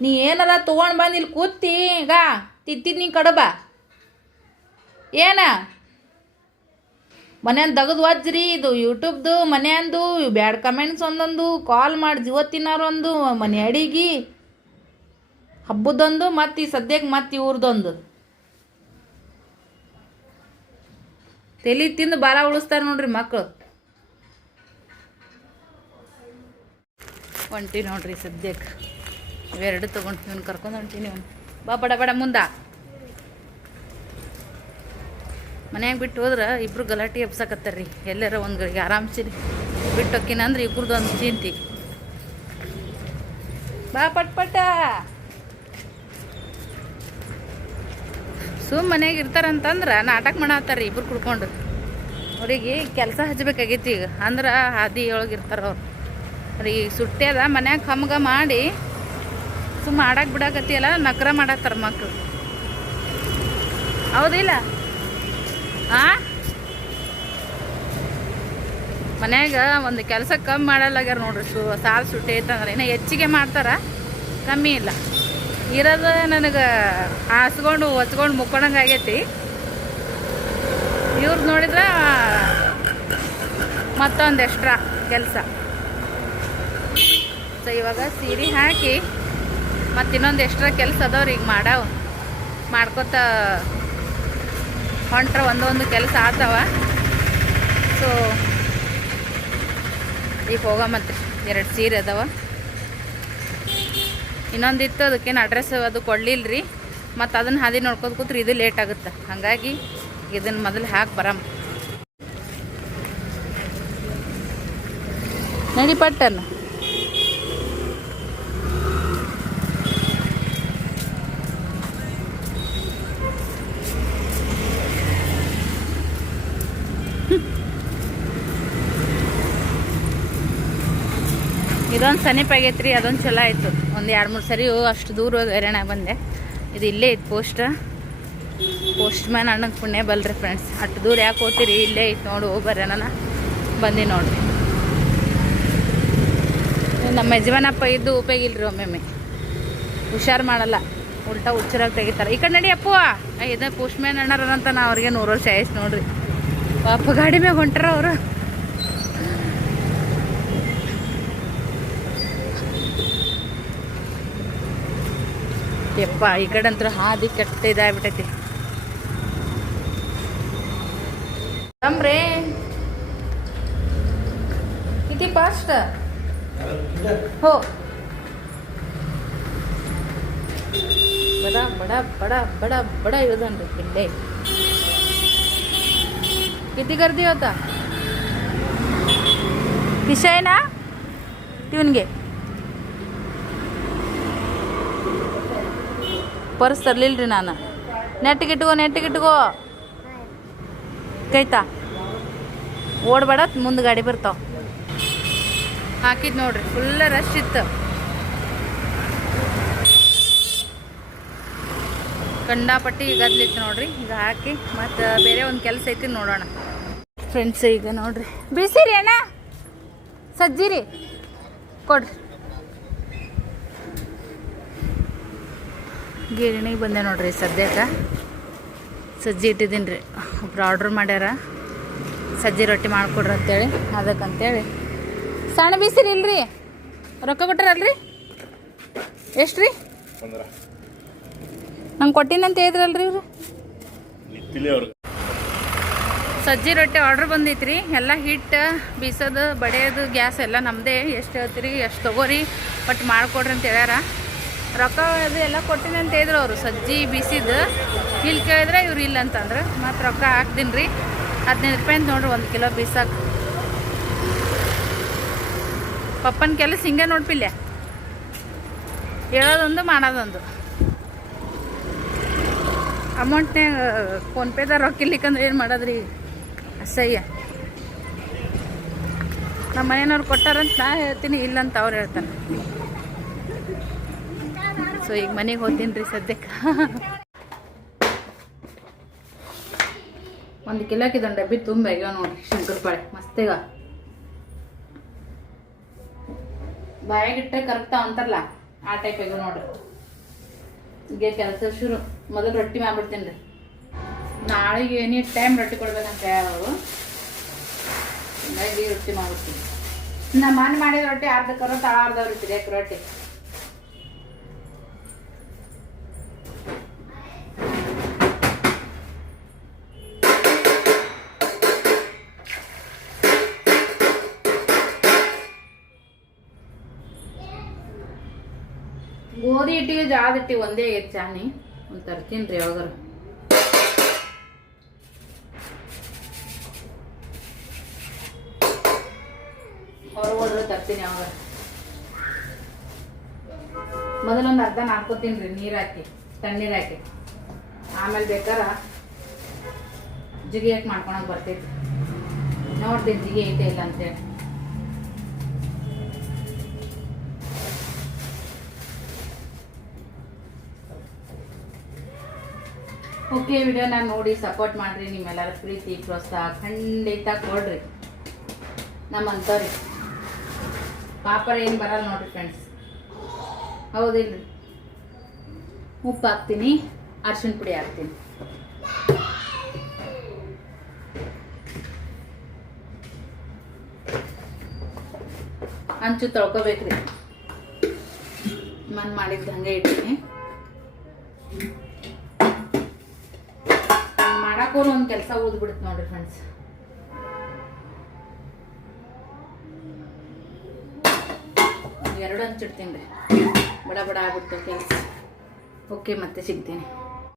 ನೀ ಏನಾರ ತೊಗೊಂಡು ಬಂದು ಇಲ್ಲಿ ಕೂತಿ ಈಗ ತಿತ್ತಿದ್ ನೀ ಕಡಬ ಏನ? ಮನೆಯನ್ ತೆಗೆದು ಒಜ್ರಿ ಇದು ಯೂಟ್ಯೂಬ್ದು ಮನೆಯಂದು ಬ್ಯಾಡ್ ಕಮೆಂಟ್ಸ್ ಒಂದೊಂದು, ಕಾಲ್ ಮಾಡಿ ಜೀವತ್ತಿನಾರೊಂದು ಮನೆ ಅಡಿಗೆ, ಹಬ್ಬದೊಂದು, ಮತ್ತು ಈ ಸದ್ಯಕ್ಕೆ ಮತ್ತು ಇವ್ರದೊಂದು. ತೆಲಿ ತಿಂದು ಬಾಲ ಉಳಿಸ್ತಾರೆ ನೋಡ್ರಿ ಮಕ್ಕಳು ಹೊಂಟಿ ನೋಡ್ರಿ ಸದ್ಯಕ್ಕೆ ಇವೆರಡು ತೊಗೊಂಡು ಇವ್ನು ಕರ್ಕೊಂಡು ಹೊಂಟೀನಿ ಅವ್ನು ಬಾ, ಬಡ ಬಡ, ಮುಂದ. ಮನ್ಯಾಗ ಬಿಟ್ಟು ಹೋದ್ರೆ ಇಬ್ರು ಗಲಾಟೆ ಎಬ್ಸಕತ್ತಾರ್ರಿ. ಎಲ್ಲಾರ ಒಂದು ಗಳಿಗೆ ಆರಾಮ್ಸಿರಿ ಬಿಟ್ಟು ಹೊಕ್ಕಿನ ಅಂದ್ರೆ ಇಬ್ರದ್ದು ಒಂದು ಚಿಂತಿ. ಬಾ, ಪಟ್ ಪಟ್ಟ ಸುಮ್ ಮನ್ಯಾಗ ಇರ್ತಾರಂತಂದ್ರೆ ನಾಟಕ ಮಾಡತ್ತಾರ ಇಬ್ರು ಕುಡ್ಕೊಂಡು. ಅವ್ರಿಗೆ ಕೆಲಸ ಹಚ್ಬೇಕಾಗೈತಿ ಈಗ. ಅಂದ್ರೆ ಹಾದಿ ಒಳಗೆ ಇರ್ತಾರೆ ಅವ್ರು. ಅವ್ರಿಗೆ ಸುಟ್ಟಿ ಅದ, ಮನ್ಯಾಗ ಕಮ್ಗ ಮಾಡಿ ಸುಮ್ಮ ಆಡಕ್ಕೆ ಬಿಡಾಕತ್ತಿಯಲ್ಲ ನಕ್ರ ಮಾಡತ್ತಾರ ಮಕ್ಳು. ಹೌದಿಲ್ಲ ಆ? ಮನ್ಯಾಗ ಒಂದು ಕೆಲಸ ಕಮ್ಮಿ ಮಾಡಲ್ಲಾಗ್ಯಾರ ನೋಡ್ರಿ ಸು, ಸಾಲು ಸುಟ್ಟಿ ಐತಂದ್ರೆ ಇನ್ನು ಹೆಚ್ಚಿಗೆ ಮಾಡ್ತಾರ, ಕಮ್ಮಿ ಇಲ್ಲ. ಇರೋದು ನನಗೆ ಹಾಸ್ಕೊಂಡು ಹೊಚ್ಕೊಂಡು ಮುಕ್ಕೊಂಡಂಗೆ ಆಗೈತಿ. ಇವ್ರದ್ದು ನೋಡಿದ್ರೆ ಮತ್ತೊಂದು ಎಕ್ಸ್ಟ್ರಾ ಕೆಲಸ. ಸೊ ಇವಾಗ ಸೀರೆ ಹಾಕಿ ಮತ್ತು ಇನ್ನೊಂದು ಎಕ್ಸ್ಟ್ರಾ ಕೆಲಸ ಅದಾವ್ರಿ ಈಗ ಮಾಡಾವ. ಮಾಡ್ಕೊತ ಹೊಂಟ್ರೆ ಒಂದೊಂದು ಕೆಲಸ ಆತವ. ಸೊ ಈಗ ಮತ್ತೆ ಎರಡು ಸೀರೆ ಅದಾವ. ಇನ್ನೊಂದಿತ್ತು, ಅದಕ್ಕೇನು ಅಡ್ರೆಸ್ ಅದು ಕೊಡ್ಲಿಲ್ರಿ. ಮತ್ತು ಅದನ್ನು ಹಾದಿ ನೋಡ್ಕೊತ ಕೂತ್ರಿ ಇದು ಲೇಟ್ ಆಗುತ್ತೆ. ಹಾಗಾಗಿ ಇದನ್ನು ಮೊದಲು ಹಾಕಿ ಬರಮ್. ನಡಿ ಪಟ್ಟನ್ನು ಇದೊಂದು ಸಮೀಪ ರೀ ಅದೊಂದು ಚಲೋ ಆಯಿತು. ಒಂದು ಎರಡು ಮೂರು ಸರಿ ಅಷ್ಟು ದೂರ ಹೋಗಿ ಬಂದೆ. ಇದು ಇಲ್ಲೇ ಇತ್ತು ಪೋಸ್ಟ್ ಪೋಸ್ಟ್ ಮ್ಯಾನ್ ಅಣ್ಣಗೆ ಪುಣ್ಯ ಬಲ್ರಿ ಫ್ರೆಂಡ್ಸ್ ಅಷ್ಟು ದೂರ ಯಾಕೆ ಹೋಗ್ತೀರಿ, ಇಲ್ಲೇ ಇತ್ತು ನೋಡು ಹೋಗ್ಬರ್ರಿ ನಾನು ಬಂದು ನೋಡಿರಿ. ನಮ್ಮ ಯಜಮಾನಪ್ಪ ಇದ್ದು ಉಪಯೋಗ ಇಲ್ರಿ ಒಮ್ಮೆಮ್ಮೆ. ಹುಷಾರು ಮಾಡಲ್ಲ. ಉಲ್ಟಾ ಹುಚ್ಚರಾಗಿ ತೆಗಿತಾರೆ. ಈ ಕಡೆ ನಡಿ ಅಪ್ಪು ಇದೇ ಪೋಸ್ಟ್ ಮ್ಯಾನ್ ಅಣ್ಣರಂತ ನಾ ಅವ್ರಿಗೆ ನೂರು ವರ್ಷ ಆಯ್ತು ನೋಡ್ರಿ. ಪಾಪ ಗಾಡಿ ಮ್ಯಾಗ ಹೊಂಟಾರ ಅವರು. ಯಪ್ಪ ಈ ಕಡೆ ಅಂತೂ ಹಾದಿ ಕೆಟ್ಟ ಇದಾಗ್ಬಿಟ್ಟೈತಿ ತಮ್ರೇ किती फास्ट हो बडा बडा बडा बडा बडा योजन रे किल्ले किती गर्दी होता किशा आहे ಪರ್ಸ್ ತರಲಿಲ್ಲ ರೀ ನಾನು ನೆಟ್ಟಿಗಿಟ್ಕೋ ನೆಟ್ಟಿಗಿಟ್ಕೋ ಕೈತಾ? ಓಡಬೇಡ ಮುಂದೆ ಗಾಡಿ ಬರ್ತಾವ. ಹಾಕಿದ್ ನೋಡ್ರಿ ಫುಲ್ ರಶ್ ಇತ್ತು. ಕಂಡಾಪಟ್ಟಿ ಈಗ ಅದ್ಲಿತ್ತು ನೋಡ್ರಿ, ಈಗ ಹಾಕಿ, ಮತ್ತೆ ಬೇರೆ ಒಂದು ಕೆಲಸ ಐತಿ ನೋಡೋಣ. ಫ್ರೆಂಡ್ಸ್ ಈಗ ನೋಡ್ರಿ. ಬಿಸಿರಿ ಅಣ್ಣ? ಸಜ್ಜಿರಿ? ಕೊಡ್ರಿ. ಗಿರಣಿಗೆ ಬಂದೆ ನೋಡ್ರಿ ಸದ್ಯಕ್ಕೆ. ಸಜ್ಜಿ ಇಟ್ಟಿದ್ದೀನಿ ರೀ ಒಬ್ರು ಆರ್ಡ್ರ್ ಮಾಡ್ಯಾರ. ಸಜ್ಜಿ ರೊಟ್ಟಿ ಮಾಡಿಕೊಡ್ರಿ ಅಂತೇಳಿ. ಅದಕ್ಕಂತೇಳಿ. ಸಣ್ಣ ಬೀಸಿರಿ ಇಲ್ರಿ? ರೊಕ್ಕ ಕೊಟ್ಟಾರಲ್ರಿ ಎಷ್ಟು ರೀ ನಂಗೆ ಕೊಟ್ಟಿನಂತ ಹೇಳಿದ್ರಲ್ರಿ ಇವ್ರು? ಸಜ್ಜಿ ರೊಟ್ಟಿ ಆರ್ಡ್ರ್ ಬಂದೈತ್ರಿ. ಎಲ್ಲ ಹಿಟ್ಟು ಬೀಸೋದು ಬಡಿಯೋದು ಗ್ಯಾಸ್ ಎಲ್ಲ ನಮ್ಮದೇ ಎಷ್ಟು ಹೇಳ್ತೀರಿ ಎಷ್ಟು ತೊಗೋರಿ ಬಟ್ ಮಾಡಿಕೊಡ್ರಿ ಅಂತ ಹೇಳ್ಯಾರ. ರೊಕ್ಕ ಅದು ಎಲ್ಲ ಕೊಟ್ಟಿನಿ ಅಂತ ಹೇಳಿದ್ರು ಅವರು, ಸಜ್ಜಿ ಬೀಸಿದ್ದು. ಇಲ್ಲಿ ಕೇಳಿದ್ರೆ ಇವ್ರು ಇಲ್ಲ ಅಂತಂದ್ರೆ. ಮತ್ತು ರೊಕ್ಕ ಹಾಕ್ತೀನಿ ರೀ. ಹದಿನೈದು ರೂಪಾಯಿ ಅಂತ ನೋಡ್ರಿ, ಒಂದು ಕಿಲೋ ಬೀಸಕ್ಕೆ ಪಪ್ಪನ ಕೆಲಸ ಹಿಂಗೆ ನೋಡ್ಪಿಲ್ಲ ಹೇಳೋದೊಂದು ಮಾಡೋದೊಂದು. ಅಮೌಂಟ್ನ್ಯಾಗ ಫೋನ್ಪೇದಾಗ ರೊಕ್ಕ ಇರ್ಲಿಕ್ಕಂದ್ರೆ ಏನು ಮಾಡೋದ್ರಿ? ಅಸಹ್ಯ. ನಮ್ಮ ಮನೆಯವ್ರು ಕೊಟ್ಟಾರಂತ ನಾ ಹೇಳ್ತೀನಿ ಇಲ್ಲಂತ ಅವ್ರು ಹೇಳ್ತಾರೆ. ಸೊ ಈಗ ಮನೆಗೆ ಹೋಗ್ತೀನಿ ರೀ ಸದ್ಯಕ್ಕೆ. ಒಂದು ಕಿಲೋಕ್ಕೆ ಇದೊಂದು ಡಬ್ಬಿ ತುಂಬ ಆಗ್ಯಾವ ನೋಡ್ರಿ ಶಂಕರಪಾಳೆ ಮಸ್ತಿಗ. ಬಾಯಾಗಿಟ್ಟರೆ ಕರೆಕ್ಟ ಅಂತಾರಲ್ಲ ಆ ಟೈಪ್ ಆಗ್ಯಾವ ನೋಡ್ರಿ. ಈಗ ಕೆಲಸ ಶುರು. ಮೊದಲು ರೊಟ್ಟಿ ಮಾಡ್ಬಿಡ್ತೀನಿ ರೀ. ನಾಳೆಗೆ ಎನಿ ಟೈಮ್ ರೊಟ್ಟಿ ಕೊಡ್ಬೇಕಂತ ಅವರು ಹಿಂಗಾಗಿ ರೊಟ್ಟಿ ಮಾಡ್ಬಿಡ್ತೀನಿ. ನಮ್ಮ ಮನೆ ಮಾಡಿದ ರೊಟ್ಟಿ ಅರ್ಧ ಕರೋ ತಳ ಅರ್ಧ ಯಾಕೆ ರೊಟ್ಟಿ. ಗೋಧಿ ಹಿಟ್ಟಿಗೆ ಜಾದ ಹಿಟ್ಟಿ ಒಂದೇ ಆಗೈತೆ ಚಾನಿ ಒಂದು ತರ್ತೀನಿ ರೀ ಯಾವಾಗಾರ. ಹೊರಗೋದ್ರೆ ತರ್ತೀನಿ ಯಾವಾಗ ಮೊದಲೊಂದು ಅರ್ಧ ನಾದ್ಕೋತೀನಿ ರೀ, ನೀರು ಹಾಕಿ, ತಣ್ಣೀರು ಹಾಕಿ. ಆಮೇಲೆ ಬೇಕಾರ ಜಿಗಿ ಹಾಕಿ ಮಾಡ್ಕೊಳಕ್ ಬರ್ತೈತಿ. ನೋಡ್ತೀನಿ ಜಿಗಿ ಐತೆ ಇಲ್ಲ ಅಂತೇಳಿ. ಓಕೆ ವಿಡಿಯೋನ ನೋಡಿ ಸಪೋರ್ಟ್ ಮಾಡ್ರಿ, ನಿಮ್ಮೆಲ್ಲರ ಪ್ರೀತಿ, ಪ್ರೋತ್ಸಾಹ ಖಂಡಿತ ಕೊಡ್ರಿ. ನಮ್ಮಂತವ್ರಿ. ಪಾಪರ ಏನು ಬರಲ್ಲ ನೋಡಿರಿ ಫ್ರೆಂಡ್ಸ್ ಹೌದಿಲ್ರಿ? ಉಪ್ಪು ಹಾಕ್ತೀನಿ, ಅರ್ಶಿಣ ಪುಡಿ ಹಾಕ್ತೀನಿ. ಹಂಚು ತೊಳ್ಕೊಬೇಕ್ರಿ. ಮನ್ ಮಾಡಿದ್ದು ಹಂಗೆ ಇಟ್ಟಿನಿ ಕೆಲಸ ಉಳಿದ್ಬಿಡುತ್ತೆ ನೋಡ್ರಿ ಫ್ರೆಂಡ್ಸ್ ಎರಡು ಹಂಚಿಡ್ತೀನಿ ರೀ ಬಡ ಬಡ ಆಗ್ಬಿಡ್ತು ಕೆಲಸ. ಓಕೆ ಮತ್ತೆ ಸಿಗ್ತೀನಿ.